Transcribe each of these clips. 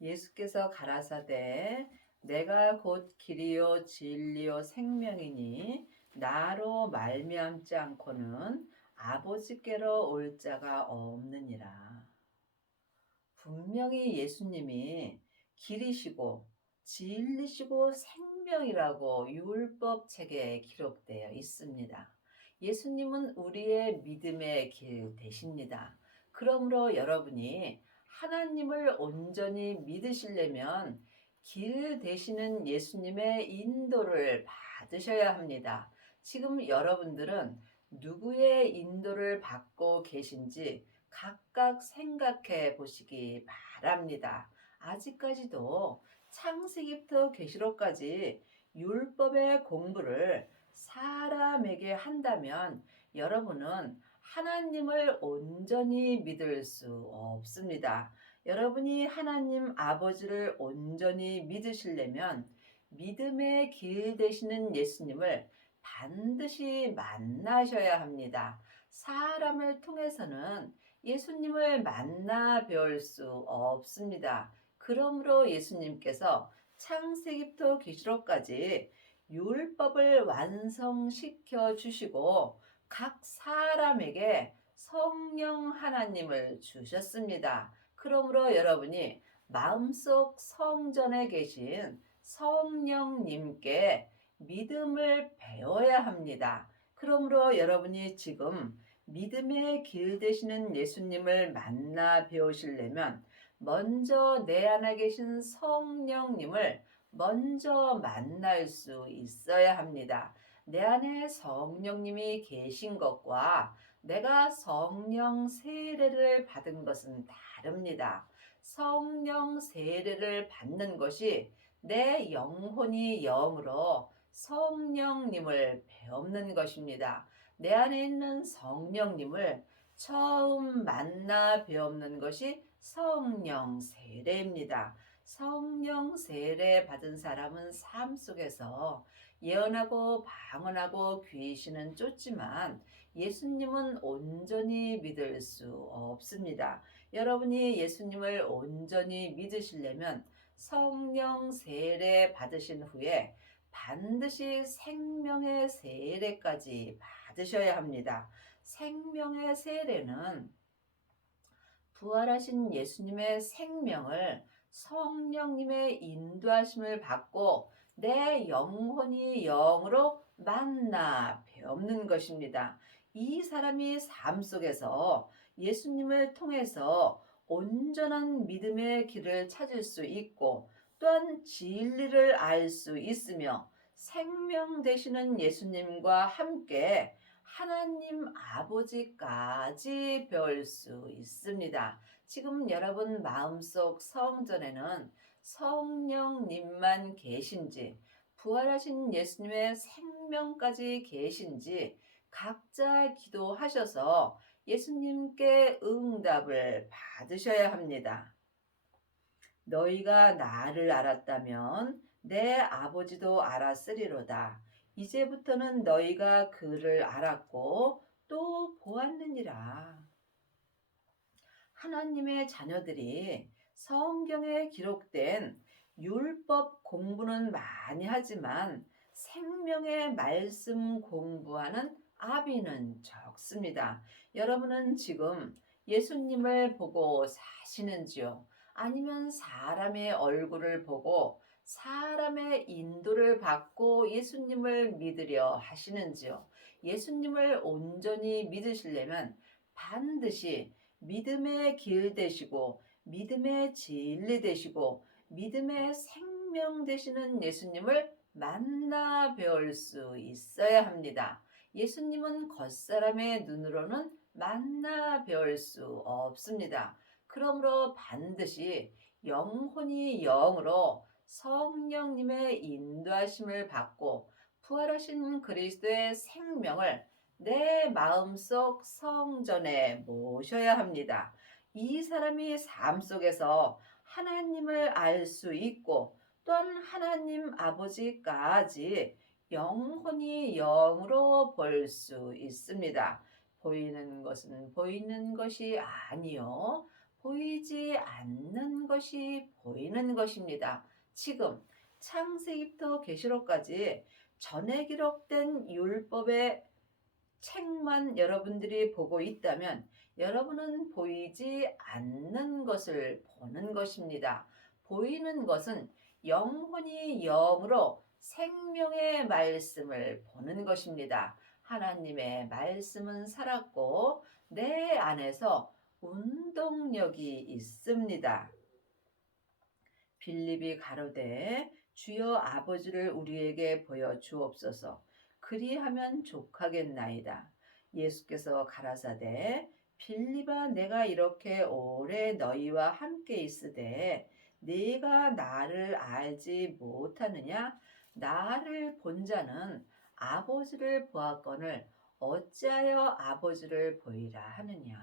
예수께서 가라사대 내가 곧 길이요 진리요 생명이니 나로 말미암지 않고는 아버지께로 올 자가 없느니라. 분명히 예수님이 길이시고 진리시고 생명이라고 율법 책에 기록되어 있습니다. 예수님은 우리의 믿음의 길 되십니다. 그러므로 여러분이 하나님을 온전히 믿으시려면 길 되시는 예수님의 인도를 받으셔야 합니다. 지금 여러분들은 누구의 인도를 받고 계신지 각각 생각해 보시기 바랍니다. 아직까지도 창세기부터 계시록까지 율법의 공부를 사람에게 한다면 여러분은 하나님을 온전히 믿을 수 없습니다. 여러분이 하나님 아버지를 온전히 믿으시려면 믿음의 길 되시는 예수님을 반드시 만나셔야 합니다. 사람을 통해서는 예수님을 만나 배울 수 없습니다. 그러므로 예수님께서 창세기부터 계시록까지 율법을 완성시켜 주시고 각 사람에게 성령 하나님을 주셨습니다. 그러므로 여러분이 마음속 성전에 계신 성령님께 믿음을 배워야 합니다. 그러므로 여러분이 지금 믿음의 길 되시는 예수님을 만나 배우시려면 먼저 내 안에 계신 성령님을 먼저 만날 수 있어야 합니다. 내 안에 성령님이 계신 것과 내가 성령 세례를 받은 것은 다릅니다. 성령 세례를 받는 것이 내 영혼이 영으로 성령님을 배우는 것입니다. 내 안에 있는 성령님을 처음 만나 배우는 것이 성령 세례입니다. 성령 세례 받은 사람은 삶 속에서 예언하고 방언하고 귀신은 쫓지만 예수님은 온전히 믿을 수 없습니다. 여러분이 예수님을 온전히 믿으시려면 성령 세례 받으신 후에 반드시 생명의 세례까지 받으셔야 합니다. 생명의 세례는 부활하신 예수님의 생명을 성령님의 인도하심을 받고 내 영혼이 영으로 만나 배우는 것입니다. 이 사람이 삶 속에서 예수님을 통해서 온전한 믿음의 길을 찾을 수 있고 또한 진리를 알 수 있으며 생명 되시는 예수님과 함께 하나님 아버지까지 배울 수 있습니다. 지금 여러분 마음속 성전에는 성령님만 계신지 부활하신 예수님의 생명까지 계신지 각자 기도하셔서 예수님께 응답을 받으셔야 합니다. 너희가 나를 알았다면 내 아버지도 알았으리로다. 이제부터는 너희가 그를 알았고 또 보았느니라. 하나님의 자녀들이 성경에 기록된 율법 공부는 많이 하지만 생명의 말씀 공부하는 아비는 적습니다. 여러분은 지금 예수님을 보고 사시는지요? 아니면 사람의 얼굴을 보고 사람의 인도를 받고 예수님을 믿으려 하시는지요? 예수님을 온전히 믿으시려면 반드시 믿음의 길 되시고 믿음의 진리 되시고 믿음의 생명 되시는 예수님을 만나 배울 수 있어야 합니다. 예수님은 겉사람의 눈으로는 만나 배울 수 없습니다. 그러므로 반드시 영혼이 영으로 성령님의 인도하심을 받고 부활하신 그리스도의 생명을 내 마음속 성전에 모셔야 합니다. 이 사람이 삶 속에서 하나님을 알 수 있고 또한 하나님 아버지까지 영혼이 영으로 볼 수 있습니다. 보이는 것은 보이는 것이 아니요 보이지 않는 것이 보이는 것입니다. 지금 창세기부터 계시록까지 전에 기록된 율법의 책만 여러분들이 보고 있다면 여러분은 보이지 않는 것을 보는 것입니다. 보이는 것은 영혼이 영으로 생명의 말씀을 보는 것입니다. 하나님의 말씀은 살았고 내 안에서 운동력이 있습니다. 빌립이 가로되 주여 아버지를 우리에게 보여 주옵소서. 그리하면 족하겠나이다. 예수께서 가라사대 빌립아 내가 이렇게 오래 너희와 함께 있으되 네가 나를 알지 못하느냐? 나를 본 자는 아버지를 보았거늘 어찌하여 아버지를 보이라 하느냐?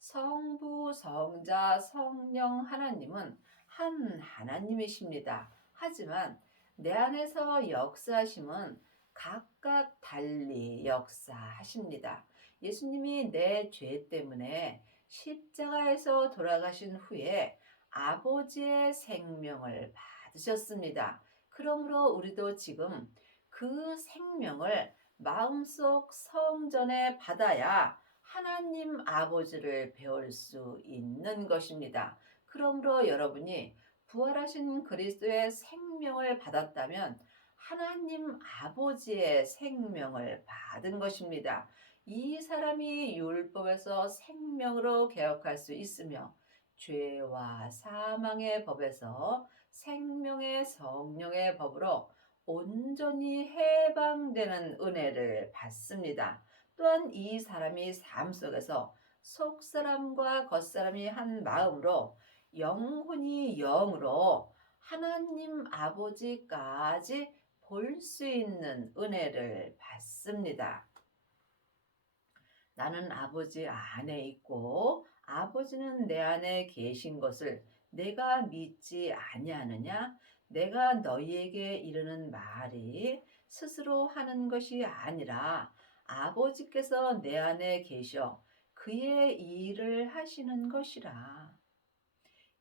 성부, 성자, 성령 하나님은 한 하나님이십니다. 하지만 내 안에서 역사하심은 각각 달리 역사하십니다. 예수님이 내 죄 때문에 십자가에서 돌아가신 후에 아버지의 생명을 받으셨습니다. 그러므로 우리도 지금 그 생명을 마음속 성전에 받아야 하나님 아버지를 배울 수 있는 것입니다. 그러므로 여러분이 부활하신 그리스도의 생명을 받았다면 하나님 아버지의 생명을 받은 것입니다. 이 사람이 율법에서 생명으로 개혁할 수 있으며 죄와 사망의 법에서 생명의 성령의 법으로 온전히 해방되는 은혜를 받습니다. 또한 이 사람이 삶 속에서 속사람과 겉사람이 한 마음으로 영혼이 영으로 하나님 아버지까지 볼 수 있는 은혜를 받습니다. 나는 아버지 안에 있고 아버지는 내 안에 계신 것을 내가 믿지 아니하느냐? 내가 너희에게 이르는 말이 스스로 하는 것이 아니라 아버지께서 내 안에 계셔 그의 일을 하시는 것이라.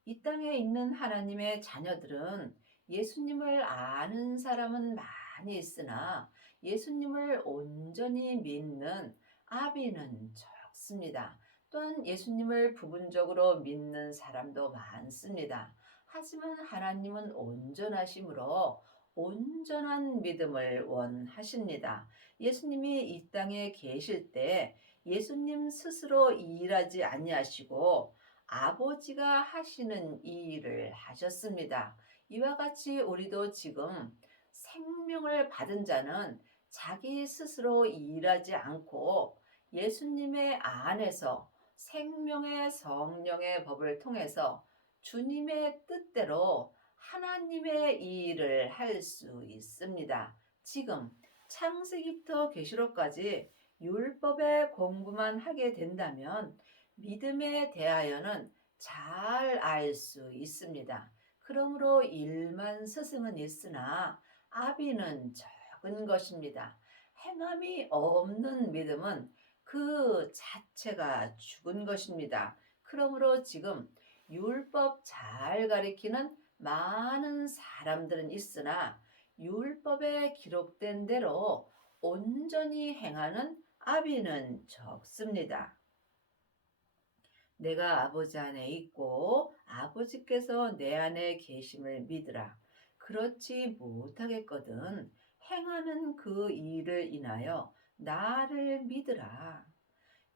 이 땅에 있는 하나님의 자녀들은 예수님을 아는 사람은 많이 있으나 예수님을 온전히 믿는 아비는 적습니다. 또한 예수님을 부분적으로 믿는 사람도 많습니다. 하지만 하나님은 온전하심으로 온전한 믿음을 원하십니다. 예수님이 이 땅에 계실 때 예수님 스스로 일하지 아니하시고 아버지가 하시는 이 일을 하셨습니다. 이와 같이 우리도 지금 생명을 받은 자는 자기 스스로 일하지 않고 예수님의 안에서 생명의 성령의 법을 통해서 주님의 뜻대로 하나님의 일을 할 수 있습니다. 지금 창세기부터 계시록까지 율법의 공부만 하게 된다면 믿음에 대하여는 잘 알 수 있습니다. 그러므로 일만 스승은 있으나 아비는 적은 것입니다. 행함이 없는 믿음은 그 자체가 죽은 것입니다. 그러므로 지금 율법 잘 가리키는 많은 사람들은 있으나 율법에 기록된 대로 온전히 행하는 아비는 적습니다. 내가 아버지 안에 있고 아버지께서 내 안에 계심을 믿으라. 그렇지 못하겠거든 행하는 그 일을 인하여 나를 믿으라.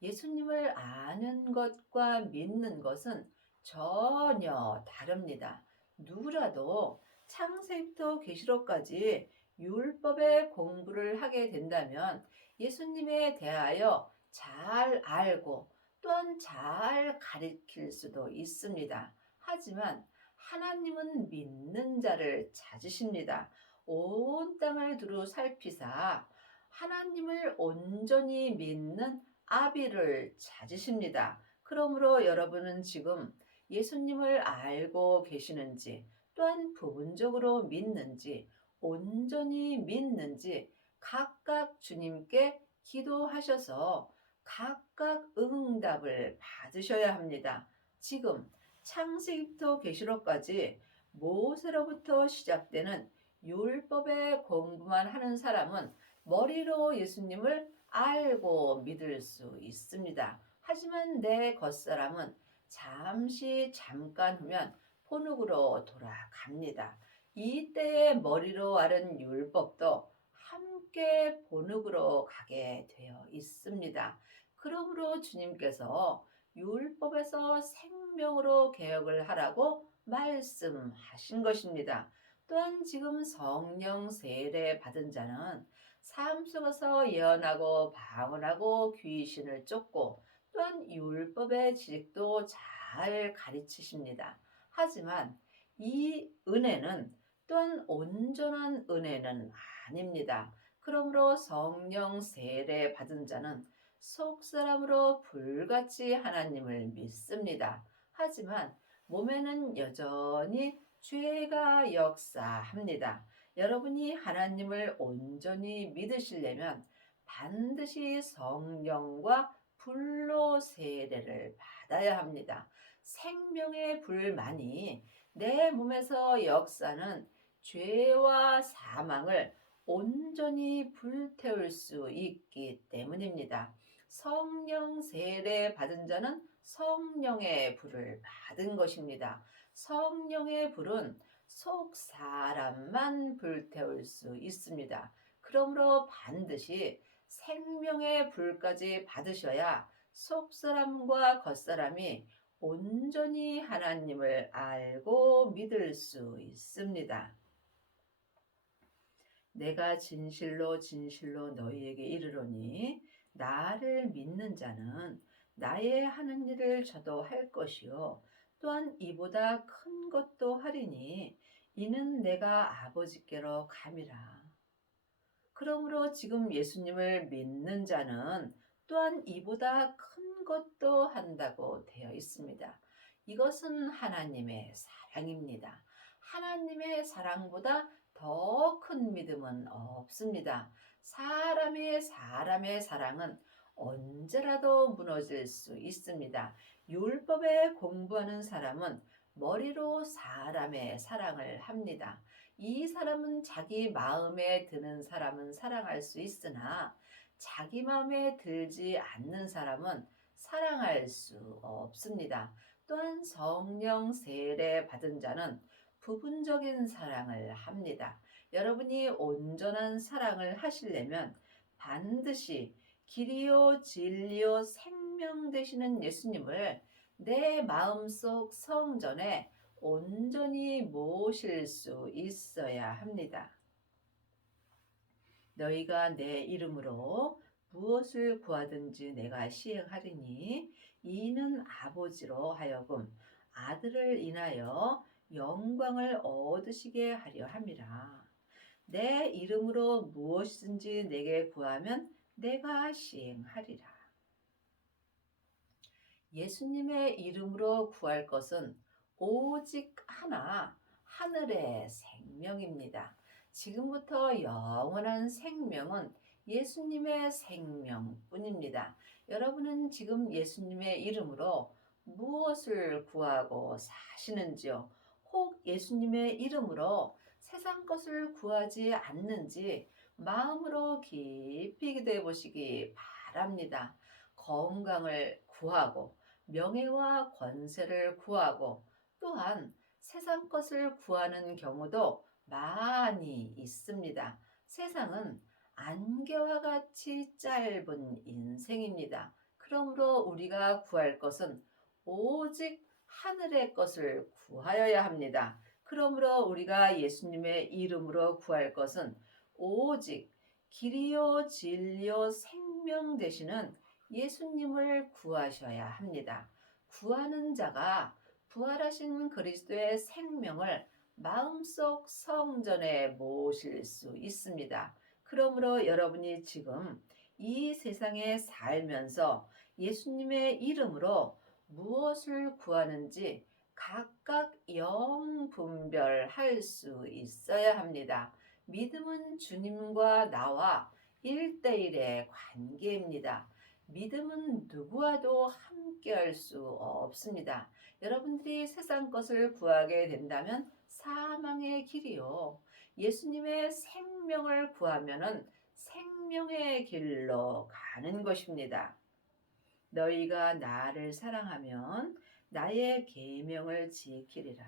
예수님을 아는 것과 믿는 것은 전혀 다릅니다. 누구라도 창세기부터 계시록까지 율법의 공부를 하게 된다면 예수님에 대하여 잘 알고 또한 잘 가르칠 수도 있습니다. 하지만 하나님은 믿는 자를 찾으십니다. 온 땅을 두루 살피사 하나님을 온전히 믿는 아비를 찾으십니다. 그러므로 여러분은 지금 예수님을 알고 계시는지 또한 부분적으로 믿는지 온전히 믿는지 각각 주님께 기도하셔서 각각 응답을 받으셔야 합니다. 지금 창세기부터 계시록까지 모세로부터 시작되는 율법의 공부만 하는 사람은 머리로 예수님을 알고 믿을 수 있습니다. 하지만 내 겉사람은 잠깐 후면 본흙으로 돌아갑니다. 이때에 머리로 아는 율법도 함께 본흙으로 가게 되어 있습니다. 그러므로 주님께서 율법에서 생명으로 개혁을 하라고 말씀하신 것입니다. 또한 지금 성령 세례 받은 자는 삶 속에서 예언하고 방언하고 귀신을 쫓고 또한 율법의 지식도 잘 가르치십니다. 하지만 이 은혜는 또한 온전한 은혜는 아닙니다. 그러므로 성령 세례 받은 자는 속사람으로 불같이 하나님을 믿습니다. 하지만 몸에는 여전히 죄가 역사합니다. 여러분이 하나님을 온전히 믿으시려면 반드시 성령과 불로 세례를 받아야 합니다. 생명의 불만이 내 몸에서 역사는 죄와 사망을 온전히 불태울 수 있기 때문입니다. 성령 세례 받은 자는 성령의 불을 받은 것입니다. 성령의 불은 속 사람만 불태울 수 있습니다. 그러므로 반드시 생명의 불까지 받으셔야 속 사람과 겉 사람이 온전히 하나님을 알고 믿을 수 있습니다. 내가 진실로 진실로 너희에게 이르노니 나를 믿는 자는 나의 하는 일을 저도 할 것이요 또한 이보다 큰 것도 하리니 이는 내가 아버지께로 감이라. 그러므로 지금 예수님을 믿는 자는 또한 이보다 큰 것도 한다고 되어 있습니다. 이것은 하나님의 사랑입니다. 하나님의 사랑보다 더 큰 믿음은 없습니다. 사람의 사랑은 언제라도 무너질 수 있습니다. 율법에 공부하는 사람은 머리로 사람의 사랑을 합니다. 이 사람은 자기 마음에 드는 사람은 사랑할 수 있으나 자기 마음에 들지 않는 사람은 사랑할 수 없습니다. 또한 성령 세례 받은 자는 부분적인 사랑을 합니다. 여러분이 온전한 사랑을 하시려면 반드시 길이요 진리요 생명 되시는 예수님을 내 마음속 성전에 온전히 모실 수 있어야 합니다. 너희가 내 이름으로 무엇을 구하든지 내가 시행하리니 이는 아버지로 하여금 아들을 인하여 영광을 얻으시게 하려 함이라. 내 이름으로 무엇이든지 내게 구하면 내가 시행하리라. 예수님의 이름으로 구할 것은 오직 하나, 하늘의 생명입니다. 지금부터 영원한 생명은 예수님의 생명뿐입니다. 여러분은 지금 예수님의 이름으로 무엇을 구하고 사시는지요? 혹 예수님의 이름으로 세상 것을 구하지 않는지 마음으로 깊이 기도해 보시기 바랍니다. 건강을 구하고 명예와 권세를 구하고 또한 세상 것을 구하는 경우도 많이 있습니다. 세상은 안개와 같이 짧은 인생입니다. 그러므로 우리가 구할 것은 오직 하늘의 것을 구하여야 합니다. 그러므로 우리가 예수님의 이름으로 구할 것은 오직 길이요 진리요 생명 되시는 예수님을 구하셔야 합니다. 구하는 자가 부활하신 그리스도의 생명을 마음속 성전에 모실 수 있습니다. 그러므로 여러분이 지금 이 세상에 살면서 예수님의 이름으로 무엇을 구하는지 각각 영분별할 수 있어야 합니다. 믿음은 주님과 나와 1대1의 관계입니다. 믿음은 누구와도 함께할 수 없습니다. 여러분들이 세상 것을 구하게 된다면 사망의 길이요. 예수님의 생명을 구하면은 생명의 길로 가는 것입니다. 너희가 나를 사랑하면 나의 계명을 지키리라.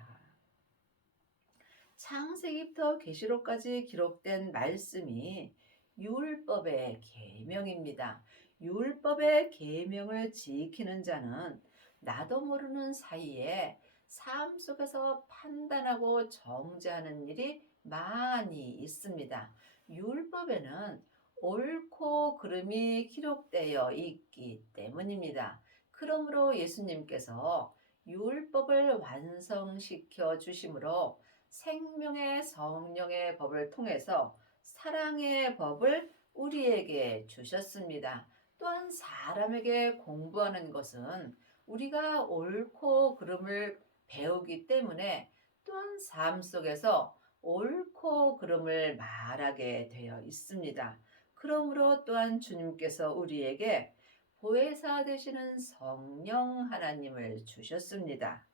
창세기부터 계시록까지 기록된 말씀이 율법의 계명입니다. 율법의 계명을 지키는 자는 나도 모르는 사이에 삶 속에서 판단하고 정죄하는 일이 많이 있습니다. 율법에는 옳고 그름이 기록되어 있기 때문입니다. 그러므로 예수님께서 율법을 완성시켜 주심으로 생명의 성령의 법을 통해서 사랑의 법을 우리에게 주셨습니다. 또한 사람에게 공부하는 것은 우리가 옳고 그름을 배우기 때문에 또한 삶 속에서 옳고 그름을 말하게 되어 있습니다. 그러므로 또한 주님께서 우리에게 보혜사 되시는 성령 하나님을 주셨습니다.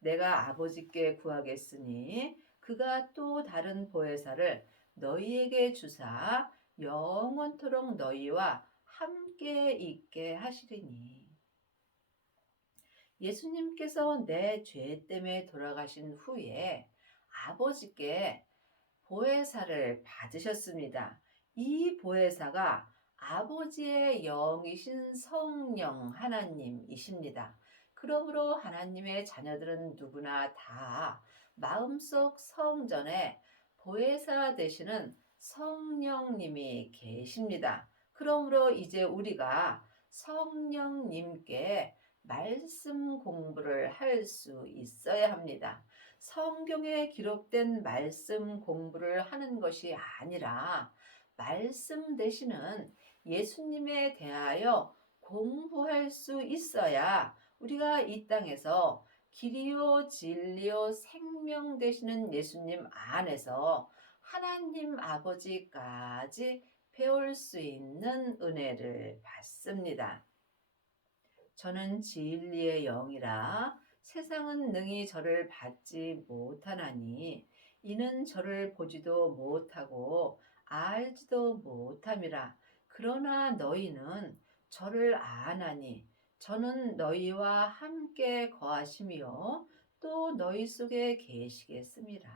내가 아버지께 구하겠으니 그가 또 다른 보혜사를 너희에게 주사 영원토록 너희와 함께 있게 하시리니. 예수님께서 내 죄 때문에 돌아가신 후에 아버지께 보혜사를 받으셨습니다. 이 보혜사가 아버지의 영이신 성령 하나님이십니다. 그러므로 하나님의 자녀들은 누구나 다 마음속 성전에 보혜사 되시는 성령님이 계십니다. 그러므로 이제 우리가 성령님께 말씀 공부를 할 수 있어야 합니다. 성경에 기록된 말씀 공부를 하는 것이 아니라 말씀 되시는 예수님에 대하여 공부할 수 있어야 우리가 이 땅에서 길이요 진리요 생명 되시는 예수님 안에서 하나님 아버지까지 배울 수 있는 은혜를 받습니다. 저는 진리의 영이라 세상은 능히 저를 받지 못하나니 이는 저를 보지도 못하고 알지도 못함이라. 그러나 너희는 저를 아나니 저는 너희와 함께 거하시며 또 너희 속에 계시겠습니다.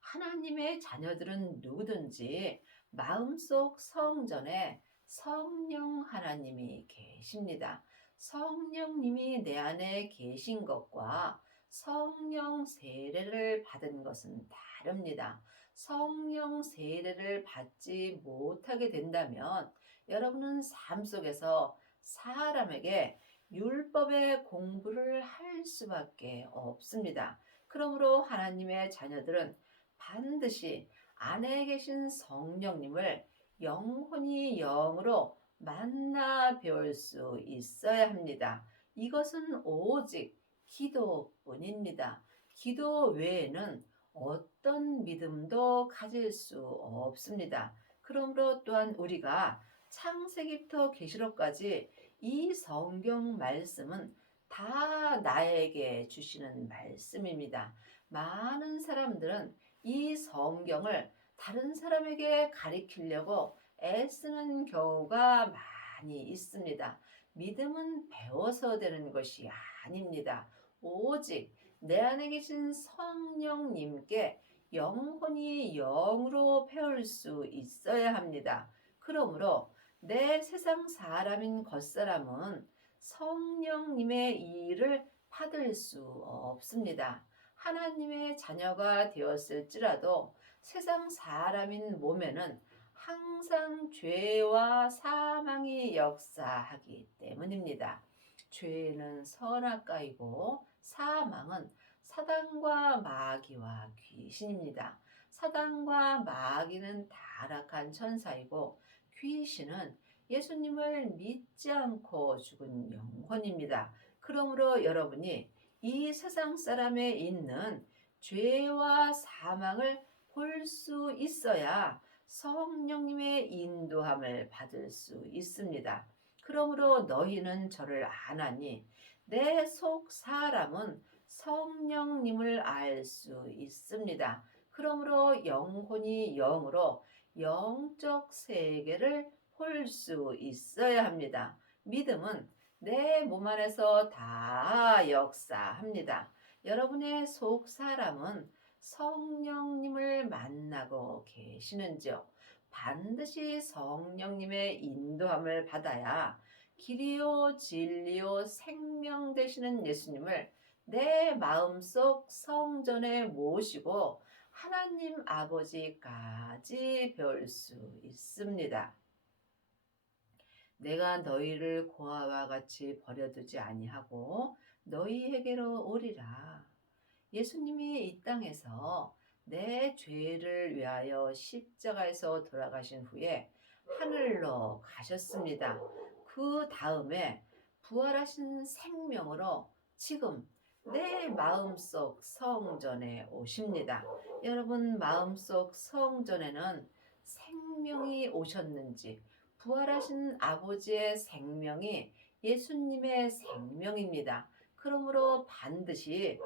하나님의 자녀들은 누구든지 마음속 성전에 성령 하나님이 계십니다. 성령님이 내 안에 계신 것과 성령 세례를 받은 것은 다릅니다. 성령 세례를 받지 못하게 된다면 여러분은 삶 속에서 사람에게 율법의 공부를 할 수밖에 없습니다. 그러므로 하나님의 자녀들은 반드시 안에 계신 성령님을 영혼이 영으로 만나 배울 수 있어야 합니다. 이것은 오직 기도뿐입니다. 기도 외에는 어떤 믿음도 가질 수 없습니다. 그러므로 또한 우리가 창세기부터 계시록까지 이 성경 말씀은 다 나에게 주시는 말씀입니다. 많은 사람들은 이 성경을 다른 사람에게 가리키려고 애쓰는 경우가 많이 있습니다. 믿음은 배워서 되는 것이 아닙니다. 오직 내 안에 계신 성령님께 영혼이 영으로 배울 수 있어야 합니다. 그러므로 내 세상 사람인 겉사람은 성령님의 일을 받을 수 없습니다. 하나님의 자녀가 되었을지라도 세상 사람인 몸에는 항상 죄와 사망이 역사하기 때문입니다. 죄는 선악과이고 사망은 사단과 마귀와 귀신입니다. 사단과 마귀는 타락한 천사이고 귀신은 예수님을 믿지 않고 죽은 영혼입니다. 그러므로 여러분이 이 세상 사람에 있는 죄와 사망을 볼 수 있어야 성령님의 인도함을 받을 수 있습니다. 그러므로 너희는 저를 아나니 내 속 사람은 성령님을 알 수 있습니다. 그러므로 영혼이 영으로 영적 세계를 볼 수 있어야 합니다. 믿음은 내 몸 안에서 다 역사합니다. 여러분의 속 사람은 성령님을 만나고 계시는지요? 반드시 성령님의 인도함을 받아야 길이요 진리요 생명 되시는 예수님을 내 마음속 성전에 모시고 하나님 아버지까지 배울 수 있습니다. 내가 너희를 고아와 같이 버려두지 아니하고 너희에게로 오리라. 예수님이 이 땅에서 내 죄를 위하여 십자가에서 돌아가신 후에 하늘로 가셨습니다. 그 다음에 부활하신 생명으로 지금 내 마음속 성전에 오십니다. 여러분 마음속 성전에는 생명이 오셨는지, 부활하신 아버지의 생명이 예수님의 생명입니다. 그러므로 반드시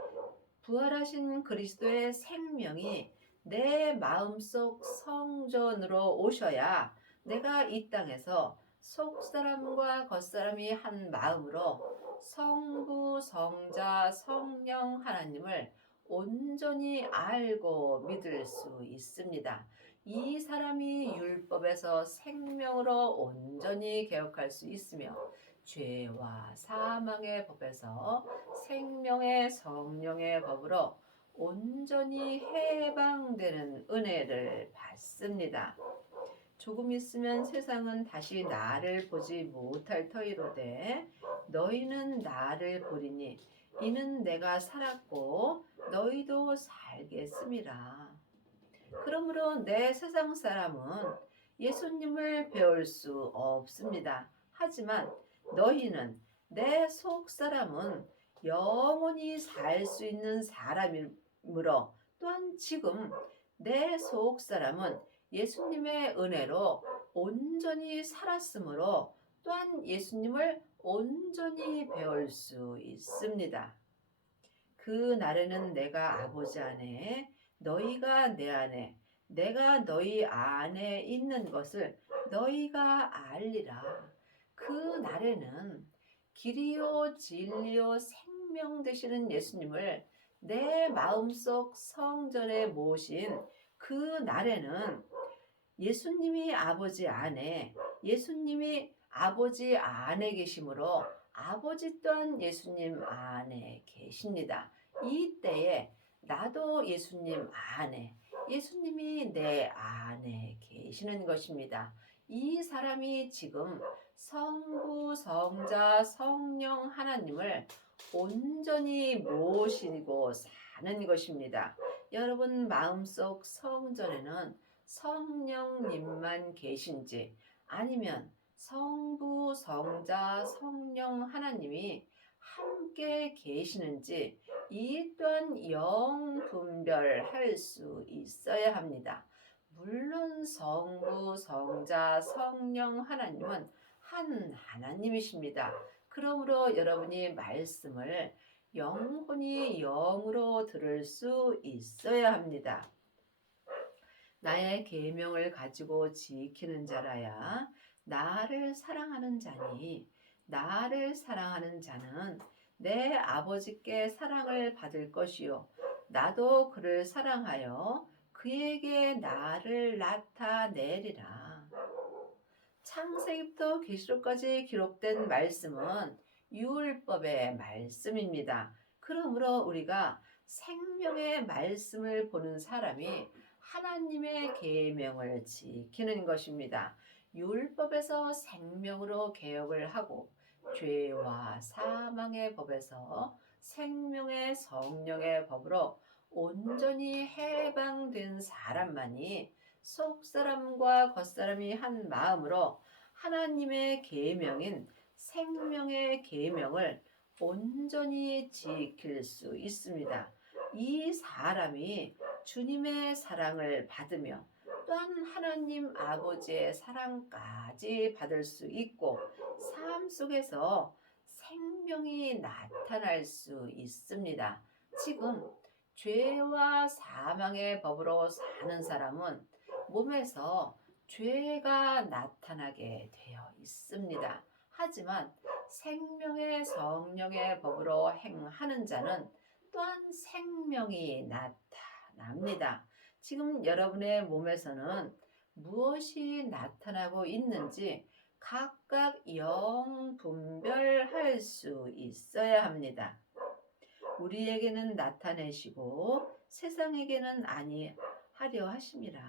부활하신 그리스도의 생명이 내 마음속 성전으로 오셔야 내가 이 땅에서 속사람과 겉사람이 한 마음으로 성부, 성자, 성령 하나님을 온전히 알고 믿을 수 있습니다. 이 사람이 율법에서 생명으로 온전히 개혁할 수 있으며 죄와 사망의 법에서 생명의 성령의 법으로 온전히 해방되는 은혜를 받습니다. 조금 있으면 세상은 다시 나를 보지 못할 터이로되 너희는 나를 보리니 이는 내가 살았고 너희도 살겠음이라. 그러므로 내 세상 사람은 예수님을 배울 수 없습니다. 하지만 너희는 내 속 사람은 영원히 살 수 있는 사람이므로 또한 지금 내 속 사람은 예수님의 은혜로 온전히 살았으므로 또한 예수님을 온전히 배울 수 있습니다. 그 날에는 내가 아버지 안에 너희가 내 안에 내가 너희 안에 있는 것을 너희가 알리라. 그 날에는 길이요 진리요 생명 되시는 예수님을 내 마음속 성전에 모신 그 날에는 예수님이 아버지 안에 예수님이 아버지 안에 계심으로 아버지 또한 예수님 안에 계십니다. 이때에 나도 예수님 안에 예수님이 내 안에 계시는 것입니다. 이 사람이 지금 성부, 성자, 성령 하나님을 온전히 모시고 사는 것입니다. 여러분 마음속 성전에는 성령님만 계신지 아니면 성부, 성자, 성령 하나님이 함께 계시는지 이 또한 영 분별할 수 있어야 합니다. 물론 성부, 성자, 성령 하나님은 한 하나님이십니다. 그러므로 여러분이 말씀을 영혼이 영으로 들을 수 있어야 합니다. 나의 계명을 가지고 지키는 자라야 나를 사랑하는 자니 나를 사랑하는 자는 내 아버지께 사랑을 받을 것이요 나도 그를 사랑하여 그에게 나를 나타내리라. 창세기부터 계시록까지 기록된 말씀은 율법의 말씀입니다. 그러므로 우리가 생명의 말씀을 보는 사람이 하나님의 계명을 지키는 것입니다. 율법에서 생명으로 개혁을 하고 죄와 사망의 법에서 생명의 성령의 법으로 온전히 해방된 사람만이 속사람과 겉사람이 한 마음으로 하나님의 계명인 생명의 계명을 온전히 지킬 수 있습니다. 이 사람이 주님의 사랑을 받으며 또한 하나님 아버지의 사랑까지 받을 수 있고 삶 속에서 생명이 나타날 수 있습니다. 지금 죄와 사망의 법으로 사는 사람은 몸에서 죄가 나타나게 되어 있습니다. 하지만 생명의 성령의 법으로 행하는 자는 또한 생명이 나타납니다. 지금 여러분의 몸에서는 무엇이 나타나고 있는지 각각 분별할 수 있어야 합니다. 우리에게는 나타내시고 세상에게는 아니하려 하심이라.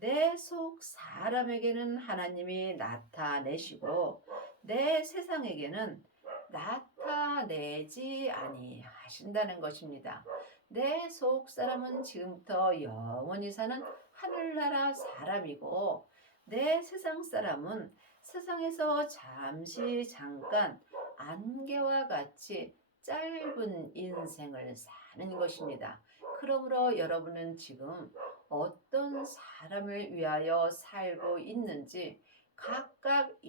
내 속 사람에게는 하나님이 나타내시고 내 세상에게는 나타내지 아니하신다는 것입니다. 내 속 사람은 지금부터 영원히 사는 하늘나라 사람이고 내 세상 사람은 세상에서 잠깐 안개와 같이 짧은 인생을 사는 것입니다. 그러므로 여러분은 지금 어떤 사람을 위하여 살고 있는지 각각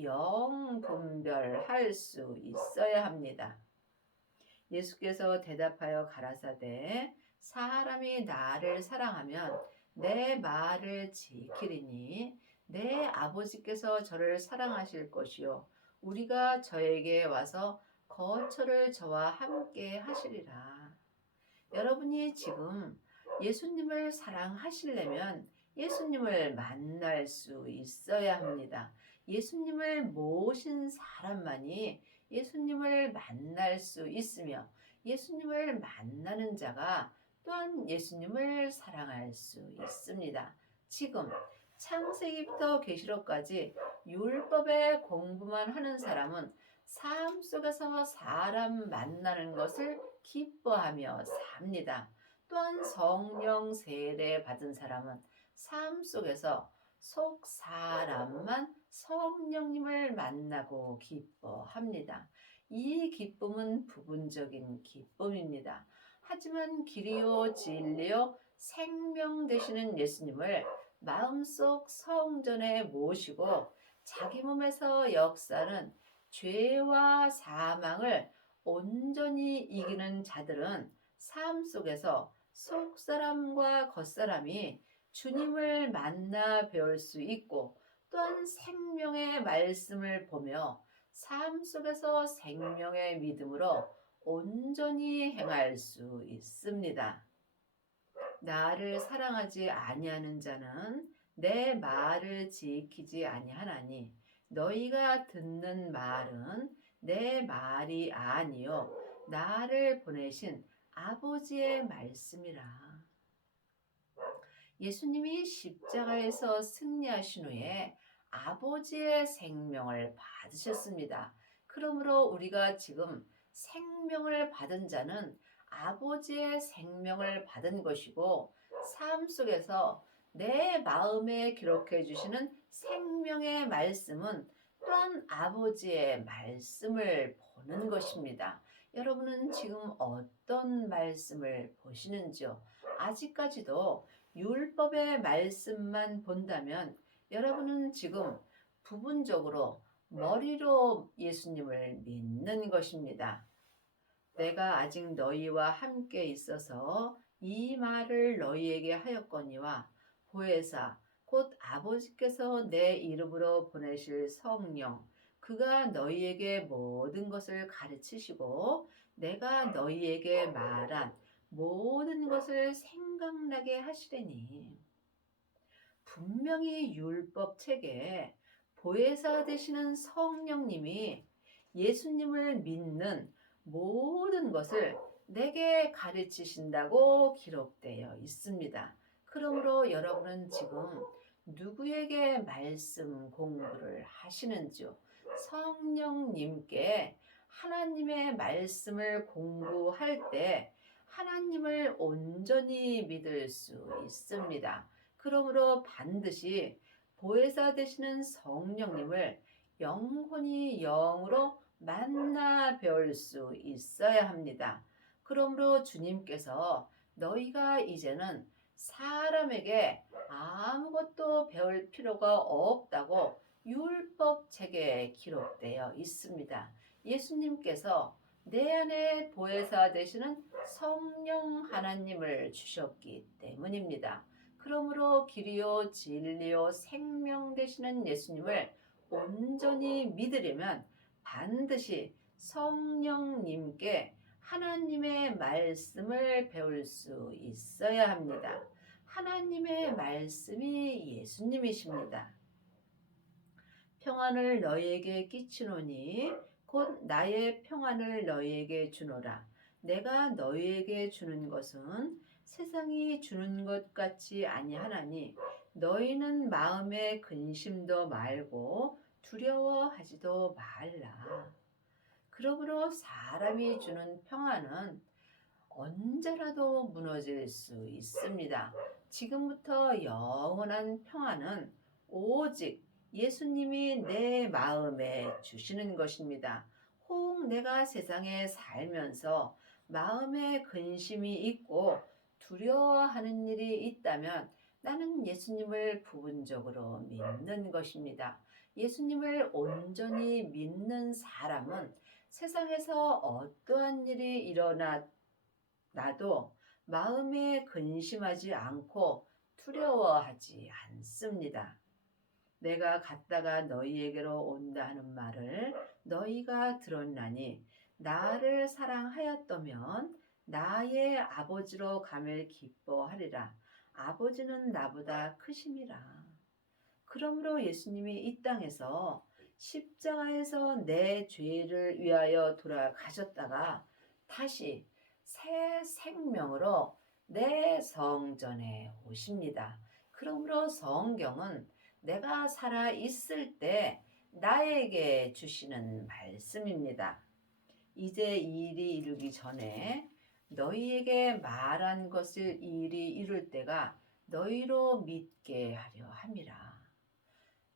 분별할 수 있어야 합니다. 예수께서 대답하여 가라사대 사람이 나를 사랑하면 내 말을 지키리니 내 아버지께서 저를 사랑하실 것이요 우리가 저에게 와서 거처를 저와 함께 하시리라. 여러분이 지금 예수님을 사랑하시려면 예수님을 만날 수 있어야 합니다. 예수님을 모신 사람만이 예수님을 만날 수 있으며 예수님을 만나는 자가 또한 예수님을 사랑할 수 있습니다. 지금 창세기부터 계시록까지 율법의 공부만 하는 사람은 삶 속에서 사람 만나는 것을 기뻐하며 삽니다. 또한 성령 세례 받은 사람은 삶 속에서 속 사람만 성령님을 만나고 기뻐합니다. 이 기쁨은 부분적인 기쁨입니다. 하지만 길이요 진리요 생명 되시는 예수님을 마음속 성전에 모시고 자기 몸에서 역사는 죄와 사망을 온전히 이기는 자들은 삶 속에서 속사람과 겉사람이 주님을 만나 배울 수 있고 또한 생명의 말씀을 보며 삶 속에서 생명의 믿음으로 온전히 행할 수 있습니다. 나를 사랑하지 아니하는 자는 내 말을 지키지 아니하나니 너희가 듣는 말은 내 말이 아니요 나를 보내신 아버지의 말씀이라. 예수님이 십자가에서 승리하신 후에 아버지의 생명을 받으셨습니다. 그러므로 우리가 지금 생명을 받은 자는 아버지의 생명을 받은 것이고 삶 속에서 내 마음에 기록해 주시는 생명의 말씀은 또한 아버지의 말씀을 보는 것입니다. 여러분은 지금 어떤 말씀을 보시는지요? 아직까지도 율법의 말씀만 본다면 여러분은 지금 부분적으로 머리로 예수님을 믿는 것입니다. 내가 아직 너희와 함께 있어서 이 말을 너희에게 하였거니와 보혜사 곧 아버지께서 내 이름으로 보내실 성령 그가 너희에게 모든 것을 가르치시고 내가 너희에게 말한 모든 것을 생각나게 하시리니. 분명히 율법 책에 보혜사 되시는 성령님이 예수님을 믿는 모든 것을 내게 가르치신다고 기록되어 있습니다. 그러므로 여러분은 지금 누구에게 말씀 공부를 하시는지요? 성령님께 하나님의 말씀을 공부할 때 하나님을 온전히 믿을 수 있습니다. 그러므로 반드시 보혜사 되시는 성령님을 영혼이 영으로 만나 배울 수 있어야 합니다. 그러므로 주님께서 너희가 이제는 사람에게 아무것도 배울 필요가 없다고 율법 책에 기록되어 있습니다. 예수님께서 내 안에 보혜사 되시는 성령 하나님을 주셨기 때문입니다. 그러므로 길이요 진리요 생명 되시는 예수님을 온전히 믿으려면 반드시 성령님께 하나님의 말씀을 배울 수 있어야 합니다. 하나님의 말씀이 예수님이십니다. 평안을 너희에게 끼치노니 곧 나의 평안을 너희에게 주노라. 내가 너희에게 주는 것은 세상이 주는 것 같이 아니하나니 너희는 마음에 근심도 말고 두려워하지도 말라. 그러므로 사람이 주는 평안은 언제라도 무너질 수 있습니다. 지금부터 영원한 평안은 오직 예수님이 내 마음에 주시는 것입니다. 혹 내가 세상에 살면서 마음에 근심이 있고 두려워하는 일이 있다면 나는 예수님을 부분적으로 믿는 것입니다. 예수님을 온전히 믿는 사람은 세상에서 어떠한 일이 나도 마음에 근심하지 않고 두려워하지 않습니다. 내가 갔다가 너희에게로 온다 하는 말을 너희가 들었나니 나를 사랑하였다면 나의 아버지로 감을 기뻐하리라. 아버지는 나보다 크심이라. 그러므로 예수님이 이 땅에서 십자가에서 내 죄를 위하여 돌아가셨다가 다시 새 생명으로 내 성전에 오십니다. 그러므로 성경은 내가 살아 있을 때 나에게 주시는 말씀입니다. 이제 이 일이 이루기 전에 너희에게 말한 것을 이 일이 이룰 때가 너희로 믿게 하려 함이라.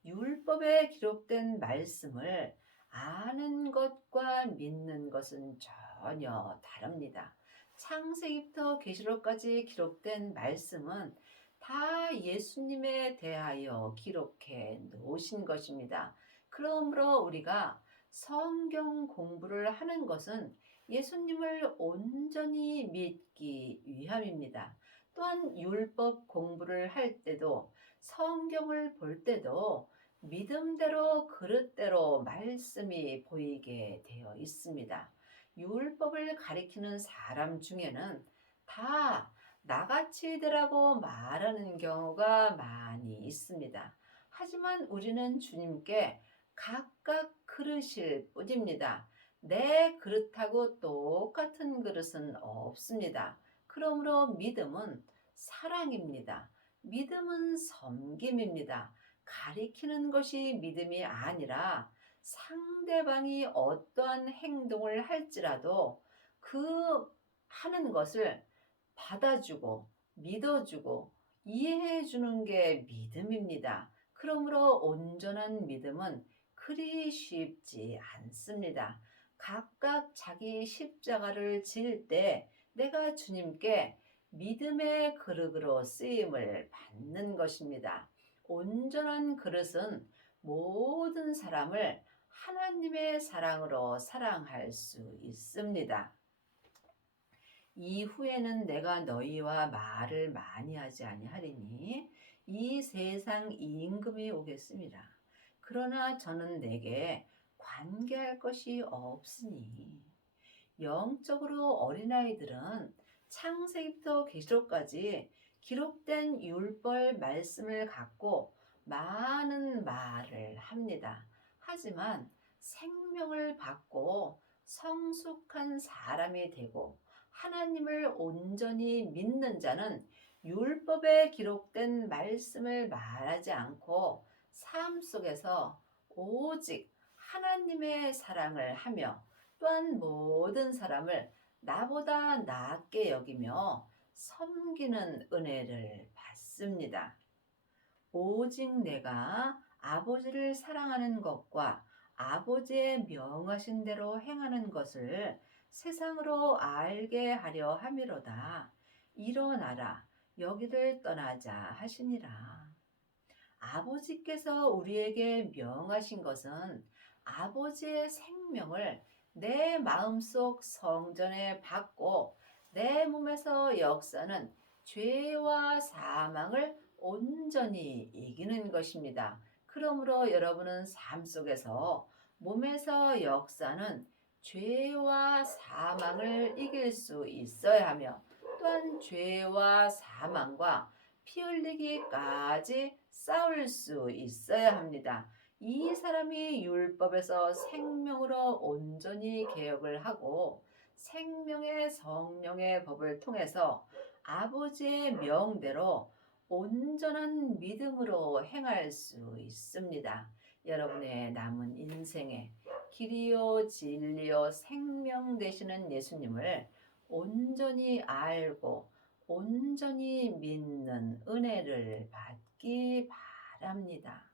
율법에 기록된 말씀을 아는 것과 믿는 것은 전혀 다릅니다. 창세기부터 계시록까지 기록된 말씀은 다 예수님에 대하여 기록해 놓으신 것입니다. 그러므로 우리가 성경 공부를 하는 것은 예수님을 온전히 믿기 위함입니다. 또한 율법 공부를 할 때도 성경을 볼 때도 믿음대로 그릇대로 말씀이 보이게 되어 있습니다. 율법을 가리키는 사람 중에는 다 나같이 되라고 말하는 경우가 많이 있습니다. 하지만 우리는 주님께 각각 그릇일 뿐입니다. 내 그릇하고 똑같은 그릇은 없습니다. 그러므로 믿음은 사랑입니다. 믿음은 섬김입니다. 가리키는 것이 믿음이 아니라 상대방이 어떠한 행동을 할지라도 그 하는 것을 받아주고 믿어주고 이해해주는 게 믿음입니다. 그러므로 온전한 믿음은 그리 쉽지 않습니다. 각각 자기 십자가를 질 때 내가 주님께 믿음의 그릇으로 쓰임을 받는 것입니다. 온전한 그릇은 모든 사람을 하나님의 사랑으로 사랑할 수 있습니다. 이후에는 내가 너희와 말을 많이 하지 아니하리니 이 세상 임금이 오겠습니다. 그러나 저는 내게 관계할 것이 없으니 영적으로 어린아이들은 창세기부터 계시록까지 기록된 율법 말씀을 갖고 많은 말을 합니다. 하지만 생명을 받고 성숙한 사람이 되고 하나님을 온전히 믿는 자는 율법에 기록된 말씀을 말하지 않고 삶 속에서 오직 하나님의 사랑을 하며 또한 모든 사람을 나보다 낫게 여기며 섬기는 은혜를 받습니다. 오직 내가 아버지를 사랑하는 것과 아버지의 명하신 대로 행하는 것을 세상으로 알게 하려 함이로다. 일어나라. 여기를 떠나자 하시니라. 아버지께서 우리에게 명하신 것은 아버지의 생명을 내 마음속 성전에 받고 내 몸에서 역사는 죄와 사망을 온전히 이기는 것입니다. 그러므로 여러분은 삶 속에서 몸에서 역사는 죄와 사망을 이길 수 있어야 하며 또한 죄와 사망과 피 흘리기까지 싸울 수 있어야 합니다. 이 사람이 율법에서 생명으로 온전히 개혁을 하고 생명의 성령의 법을 통해서 아버지의 명대로 온전한 믿음으로 행할 수 있습니다. 여러분의 남은 인생에 길이요 진리요 생명 되시는 예수님을 온전히 알고 온전히 믿는 은혜를 받기 바랍니다.